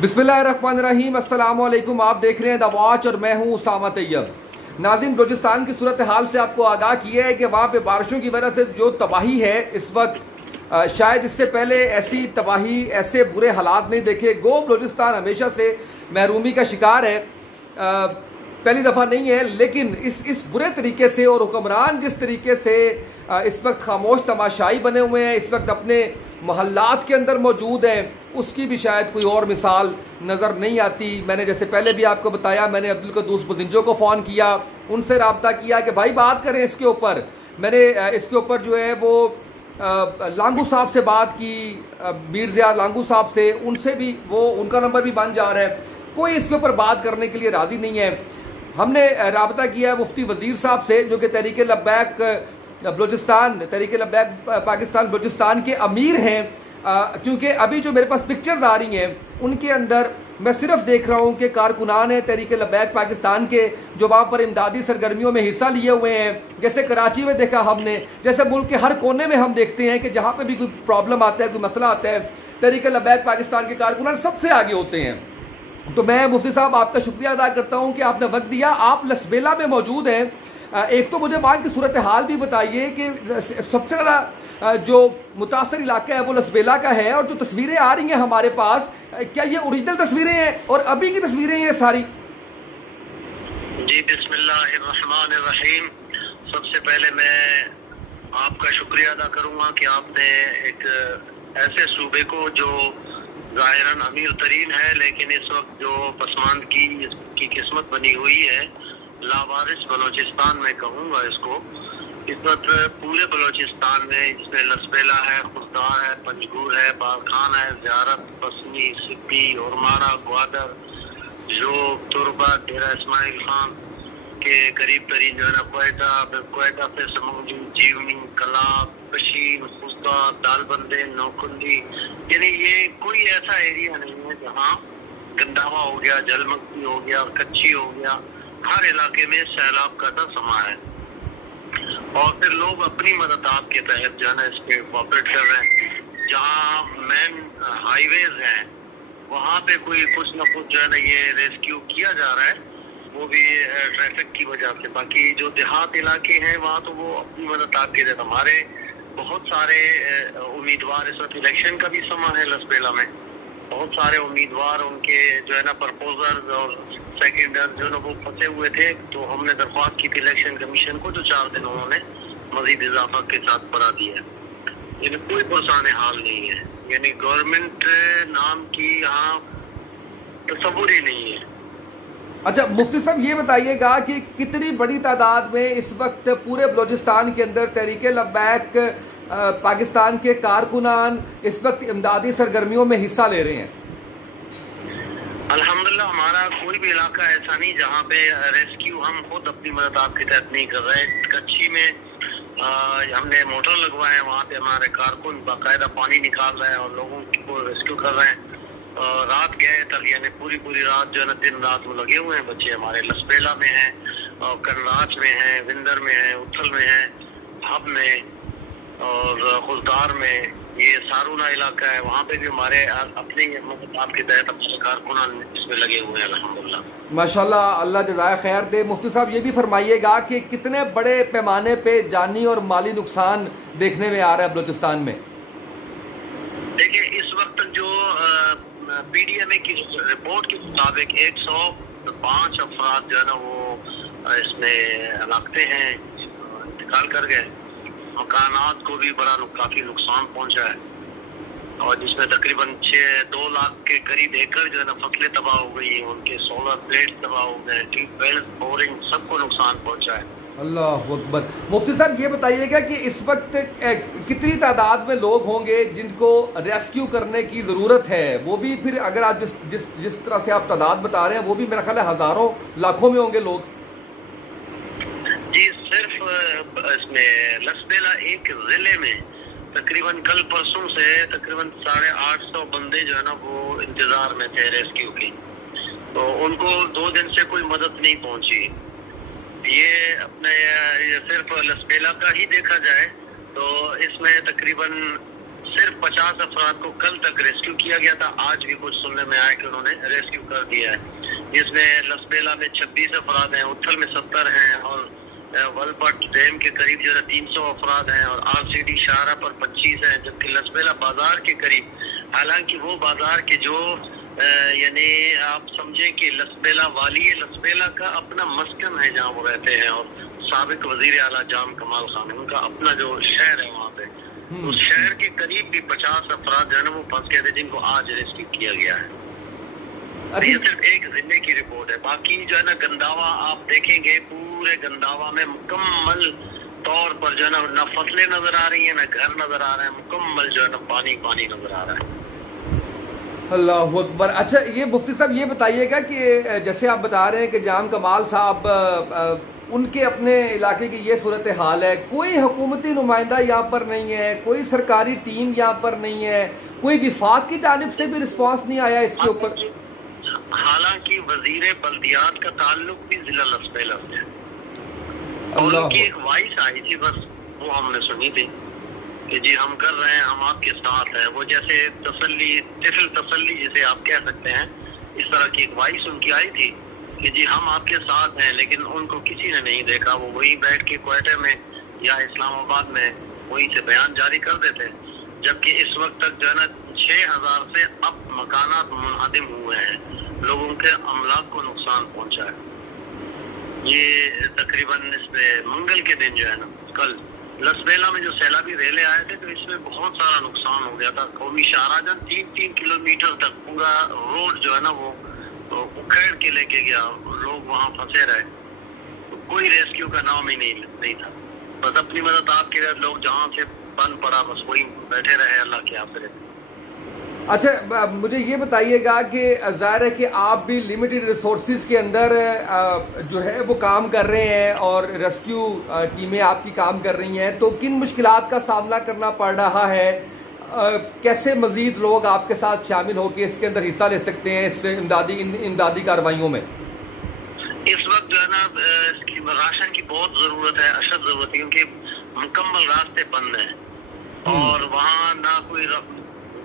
बिस्मिल्लाहिर्रहमानिर्रहीम, अस्सलाम वालेकुम। आप देख रहे हैं द वॉच और मैं हूं उसामा तैयब। नाज़रीन, बलूचिस्तान की सूरत हाल से आपको आगाह किया है कि वहाँ पे बारिशों की वजह से जो तबाही है इस वक्त शायद इससे पहले ऐसी तबाही, ऐसे बुरे हालात नहीं देखे। गो बलूचिस्तान हमेशा से महरूमी का शिकार है, पहली दफ़ा नहीं है, लेकिन इस बुरे तरीके से और हुक्मरान जिस तरीके से इस वक्त खामोश तमाशाई बने हुए हैं, इस वक्त अपने मोहल्लात के अंदर मौजूद हैं, उसकी भी शायद कोई और मिसाल नज़र नहीं आती। मैंने जैसे पहले भी आपको बताया, मैंने अब्दुल कद्दूस बुदिंजो को फ़ोन किया, उनसे रब्ता किया कि भाई बात करें इसके ऊपर। मैंने इसके ऊपर जो है वो लांगू साहब से बात की, मीर ज़िया लांगू साहब से, उनसे भी वो उनका नंबर भी बंद जा रहा है, कोई इसके ऊपर बात करने के लिए राज़ी नहीं है। हमने रब्ता किया मुफ्ती वज़ीर साहब से, जो कि तहरीक लब्बैक बलूचिस्तान, तहरीक लब्बैक पाकिस्तान बलूचिस्तान के अमीर हैं, क्योंकि अभी जो मेरे पास पिक्चर्स आ रही हैं उनके अंदर मैं सिर्फ देख रहा हूं कि कारकुनान है तहरीक लब्बैक पाकिस्तान के, जो वहां पर इमदादी सरगर्मियों में हिस्सा लिए हुए हैं। जैसे कराची में देखा हमने, जैसे मुल्क के हर कोने में हम देखते हैं कि जहां पे भी कोई प्रॉब्लम आता है, कोई मसला आता है, तहरीक लब्बैक पाकिस्तान के कारकुनान सबसे आगे होते हैं। तो मैं मुफ्ती साहब आपका शुक्रिया अदा करता हूं कि आपने वक्त दिया। आप लसबेला में मौजूद हैं। एक तो मुझे वहां की सूरत हाल भी बताइए कि सबसे ज़्यादा जो मुतासर इलाका है वो लसबेला का है, और जो तस्वीरें आ रही हैं हमारे पास, क्या ये ओरिजिनल तस्वीरें हैं और अभी की तस्वीरें हैं ये सारी? जी, बिस्मिल्लाहिर्रहमानिर्रहीम। सबसे पहले मैं आपका शुक्रिया अदा करूंगा कि आपने एक ऐसे सूबे को जो ज़ाहिरन अमीर तरीन है, लेकिन इस वक्त जो पसमानदगी की किस्मत बनी हुई है, लावारिस बलोचिस्तान में कहूँगा इसको, इस वक्त पूरे बलोचिस्तान में, जिसमें लसबेला है, खुर्दार है, पंजगूर है, बारखान है, ज़ियारत, बसनी, सिप्पी, उरमारा, ग्वादर, जो तुरबा, डेरा इस्माइल खान के करीब तरीन जो है ना, कोयटा पे समूली, जीवनी, कलाब, पशीन, खुस्दा, दालबंदे, नौकुंदी, यानी ये कोई ऐसा एरिया नहीं है जहाँ गंदावा हो गया, जलमक्ती हो गया, कच्ची हो गया। हर इलाके में सैलाब का समा है, और फिर लोग अपनी मदद आपके तहत जो है ना इस पे कोऑपरेट कर रहे हैं। जहाँ मेन हाईवेज हैं वहाँ पे कोई कुछ न कुछ जो है ना ये रेस्क्यू किया जा रहा है, वो भी ट्रैफिक की वजह से। बाकी जो देहात इलाके हैं वहाँ तो वो अपनी मदद आपके तहत, हमारे बहुत सारे उम्मीदवार, इस वक्त इलेक्शन का भी समा है लसबेला में, बहुत सारे उम्मीदवार, उनके जो है ना प्रपोजल और सेकेंडर जो है ना वो फंसे हुए थे। तो हमने दरख्वास्त की थी इलेक्शन कमीशन को, जो 4 दिन उन्होंने मजीद इजाफा के साथ बढ़ा दिया। यानी कोई पुरसान हाल नहीं है, यानी गवर्नमेंट नाम की यहाँ तस्वुर ही नहीं है। अच्छा मुफ्ती साहब, ये बताइएगा कि कितनी बड़ी तादाद में इस वक्त पूरे बलूचिस्तान के अंदर तहरीक लब्बैक पाकिस्तान के कारकुनान इस वक्त इमदादी सरगर्मियों में हिस्सा ले रहे हैं? अल्हम्दुलिल्लाह, हमारा कोई भी इलाका ऐसा नहीं जहाँ पे रेस्क्यू हम खुद अपनी मदद आपके तहत नहीं कर रहे। कच्ची में हमने मोटर लगवाए हैं, वहाँ पे हमारे कारकुन बाकायदा पानी निकाल रहे हैं और लोगों को रेस्क्यू कर रहे हैं। रात गए तक, यानी पूरी रात जो है ना, दिन रात वो लगे हुए हैं। बच्चे हमारे लसबेला में हैं, करनाच में हैं, विंदर में हैं, उथल में हैं, हब में और खुलदार में, ये सारूना इलाका है, वहाँ पे भी हमारे अपने आपके तहत अपने कारकुनान इसमें लगे हुए हैं अल्हम्दुलिल्लाह। माशाल्लाह, अल्लाह जज़ाए खैर दे। मुफ्ती साहब, ये भी फरमाइएगा कि कितने बड़े पैमाने पे जानी और माली नुकसान देखने में आ रहा है बलूचिस्तान में? देखिए, इस वक्त जो PDMA की रिपोर्ट के मुताबिक 105 अफराद जो है ना वो इसमें लगते हैं इंतकाल कर गए। मकानात को भी काफी नुकसान पहुंचा है, और जिसमें तकरीबन 2 लाख के करीब एकड़ जो है ना फसलें तबाह हो गई हैं, उनके सोलर प्लेट तबाह हो गए, ट्यूबवेल, बोरिंग, सबको नुकसान पहुंचा है। अल्लाह अकबर। मुफ्ती साहब, ये बताइएगा कि इस वक्त कितनी तादाद में लोग होंगे जिनको रेस्क्यू करने की जरूरत है? वो भी फिर अगर आप जिस तरह से आप तादाद बता रहे हैं, वो भी मेरा ख्याल है हजारों लाखों में होंगे लोग। जी, सिर्फ इसमें लसबेला एक जिले में तकरीबन कल परसों से तकरीबन 850 बंदे जो है ना वो इंतजार में थे रेस्क्यू की, तो उनको 2 दिन से कोई मदद नहीं पहुंची। ये सिर्फ लसबेला का ही देखा जाए तो इसमें तकरीबन सिर्फ 50 अफराद को कल तक रेस्क्यू किया गया था। आज भी कुछ सुनने में आया कि उन्होंने रेस्क्यू कर दिया है। इसमें लसबेला में 26 अफराद हैं, उथल में 70 हैं और वलपट डैम के करीब जो है 300 अफराद हैं और RCD शाहरा पर 25 हैं, जबकि लसबेला बाजार के करीब, हालांकि वो बाजार के जो यानी आप समझें कि लसबेला वाली लसबेला का अपना मस्कन है जहाँ वो रहते हैं और साबिक वजीर आला जाम कमाल खान उनका अपना जो शहर है वहाँ पे, उस शहर के करीब भी 50 अफराद जो है ना वो फंस गए थे जिनको आज रेस्क्यू किया गया है। ये सिर्फ एक जिले की रिपोर्ट है। बाकी जो है ना गंदावा आप देखेंगे, पूरे गंदावा में मुकम्मल तौर पर जो है ना फसलें नजर आ रही है, ना घर नजर आ रहे हैं, मुकम्मल जो है ना पानी पानी नजर आ रहा है। अल्लाह अकबर। अच्छा ये मुफ्ती साहब ये बताइएगा कि जैसे आप बता रहे हैं कि जाम कमाल साहब उनके अपने इलाके की ये सूरत हाल है, कोई हुकूमती नुमाइंदा यहाँ पर नहीं है, कोई सरकारी टीम यहाँ पर नहीं है, कोई विफाक की जानिब से भी रिस्पांस नहीं आया इसके ऊपर। हालांकि वजीर बल्दियात का ताल्लुक भी जिला लसबेला से, और उनकी एक वॉइस आई थी, बस वो हमने सुनी थी कि जी हम कर रहे हैं, हम आपके साथ हैं। वो जैसे तसल्ली, तिफल तसल्ली जिसे आप कह सकते हैं, इस तरह की एक वॉइस उनकी आई थी कि जी हम आपके साथ हैं, लेकिन उनको किसी ने नहीं देखा। वो वहीं बैठ के क्वेटा में या इस्लामाबाद में वहीं से बयान जारी कर देते, जबकि इस वक्त तक जो है ना 6000 से अब मकानात मुनहदिम हुए हैं, लोगों के अमलाक को नुकसान पहुंचा है। ये तकरीबन इस पे मंगल के दिन जो है ना कल लसबेला में जो सैलाबी रेले आए थे तो इसमें बहुत सारा नुकसान हो गया था। कौमी शाहराह 3-3 किलोमीटर तक पूरा रोड जो है ना वो उखेड़ के लेके गया, लोग वहाँ फंसे रहे, तो कोई रेस्क्यू का नाम ही नहीं था। बस अपनी मदद आपके लोग जहाँ से बंद पड़ा बस वही बैठे रहे, अल्लाह के आसरे। अच्छा मुझे ये बताइएगा कि ज़ाहिर है कि आप भी लिमिटेड रिसोर्सेज के अंदर जो है वो काम कर रहे हैं और रेस्क्यू टीमें आपकी काम कर रही हैं, तो किन मुश्किलात का सामना करना पड़ रहा है? कैसे मजीद लोग आपके साथ शामिल होकर इसके अंदर हिस्सा ले सकते हैं इस इमदादी कार्रवाइयों में? इस वक्त जो है ना राशन की बहुत जरूरत है, अशद जरूरत है, क्योंकि मुकम्मल रास्ते बंद हैं और वहाँ ना कोई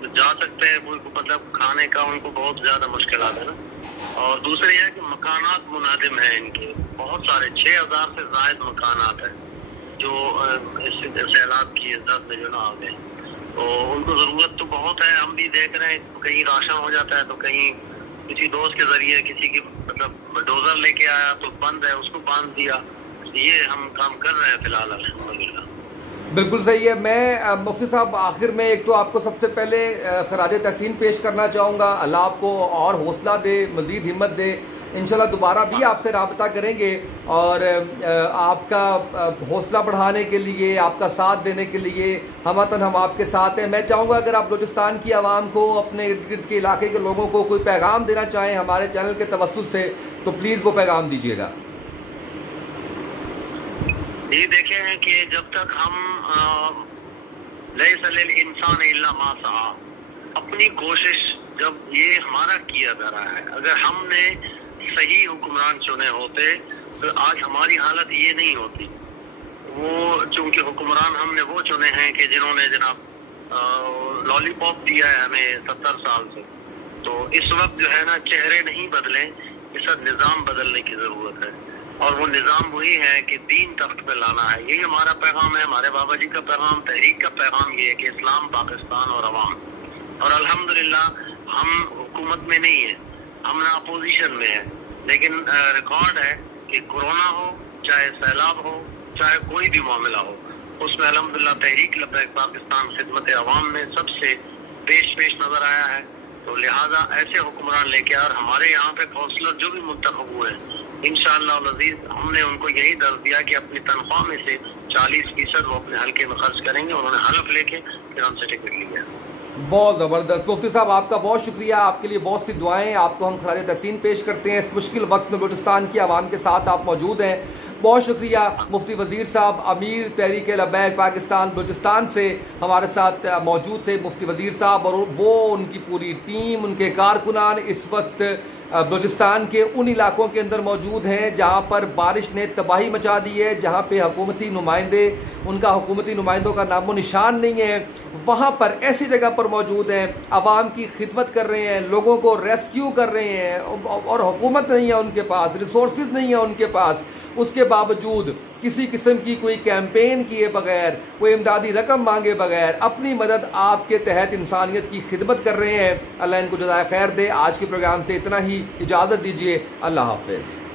जा सकते हैं, कोई मतलब खाने का उनको बहुत ज्यादा मुश्किल है ना। और दूसरी है कि मकानात मुनादिम है इनके, बहुत सारे 6000 से ज्यादा मकानात हैं जो सैलाब की इज्जत में जो ना आ गए, तो उनको जरूरत तो बहुत है। हम भी देख रहे हैं, कहीं राशन हो जाता है तो कहीं किसी दोस्त के जरिए किसी की मतलब डोजर लेके आया तो बंद है, उसको बांध दिया। ये हम काम कर रहे हैं फिलहाल अल्हम्दुलिल्लाह। बिल्कुल सही है। मैं मुफ्ती साहब आखिर में एक तो आपको सबसे पहले खराज तहसीन पेश करना चाहूँगा, अल्लाह आपको और हौसला दे, मज़ीद हिम्मत दे। इंशाल्लाह दोबारा भी आपसे राबता करेंगे और आपका हौसला बढ़ाने के लिए, आपका साथ देने के लिए हम आपके साथ हैं। मैं चाहूँगा अगर आप बलूचिस्तान की आवाम को, अपने इर्द गिर्द के इलाके के लोगों को कोई पैगाम देना चाहें हमारे चैनल के तवस्सुत से, तो प्लीज़ वो पैगाम दीजिएगा। ये देखे हैं कि जब तक हम इंसान इल्ला मा सआ, अपनी कोशिश जब ये हमारा किया जा रहा है, अगर हमने सही हुक्मरान चुने होते तो आज हमारी हालत ये नहीं होती। वो चूंकि हुक्मरान हमने वो चुने हैं कि जिन्होंने जनाब लॉलीपॉप दिया है हमें 70 साल से, तो इस वक्त जो है ना चेहरे नहीं बदले, इस वक्त निज़ाम बदलने की जरूरत है। और वो निज़ाम वही है कि दीन तख्त पे लाना है। यही हमारा पैगाम है, हमारे बाबा जी का पैगाम, तहरीक का पैगाम ये है कि इस्लाम, पाकिस्तान और अवाम। और अल्हम्दुलिल्लाह हम हुकूमत में नहीं है, हम ना अपोजिशन में है, लेकिन रिकॉर्ड है कि कोरोना हो, चाहे सैलाब हो, चाहे कोई भी मामला हो, उसमें अल्हम्दुलिल्लाह तहरीक लब्बैक पाकिस्तान खिदमत अवाम में सबसे पेश नजर आया है। तो लिहाजा ऐसे हुक्मरान लेके और हमारे यहाँ पे काउंसलर जो भी मुंतखब हुए इंशाअल्लाह अज़ीज़, हमने उनको यही दर्ज दिया कि अपनी तनख्वाह में से 40% वो अपने हल्के में खर्च करेंगे। उन्होंने हल्फ लेके फिर हमसे टिकट लिया। बहुत ज़बरदस्त। मुफ्ती साहब आपका बहुत शुक्रिया, आपके लिए बहुत सी दुआएं, आपको हम खराज तहसीन पेश करते हैं। इस मुश्किल वक्त में बलूचिस्तान की आवाम के साथ आप मौजूद हैं। بہت شکریہ مفتی وزیر صاحب، امیر تحریک لبیک پاکستان بلوچستان سے ہمارے ساتھ موجود تھے مفتی وزیر صاحب، اور وہ ان کی پوری ٹیم، ان کے کارکنان اس وقت بلوچستان کے ان علاقوں کے اندر موجود ہیں جہاں پر بارش نے تباہی مچا دی ہے، جہاں پہ حکومتی نمائندے، ان کا حکومتی نمائندوں کا نام و نشان نہیں ہے، وہاں پر ایسی جگہ پر موجود ہیں، عوام کی خدمت کر رہے ہیں، لوگوں کو ریسکیو کر رہے ہیں، اور حکومت نہیں ہے ان کے پاس، ریسورسز نہیں ہے ان کے پاس، اس کے باوجود کسی قسم کی کوئی کیمپین کیے بغیر، کوئی امدادی رقم مانگے بغیر اپنی مدد آپ کے تحت انسانیت کی خدمت کر رہے ہیں۔ اللہ ان کو جزائے خیر دے۔ آج کے پروگرام سے اتنا ہی، اجازت دیجیے، اللہ حافظ۔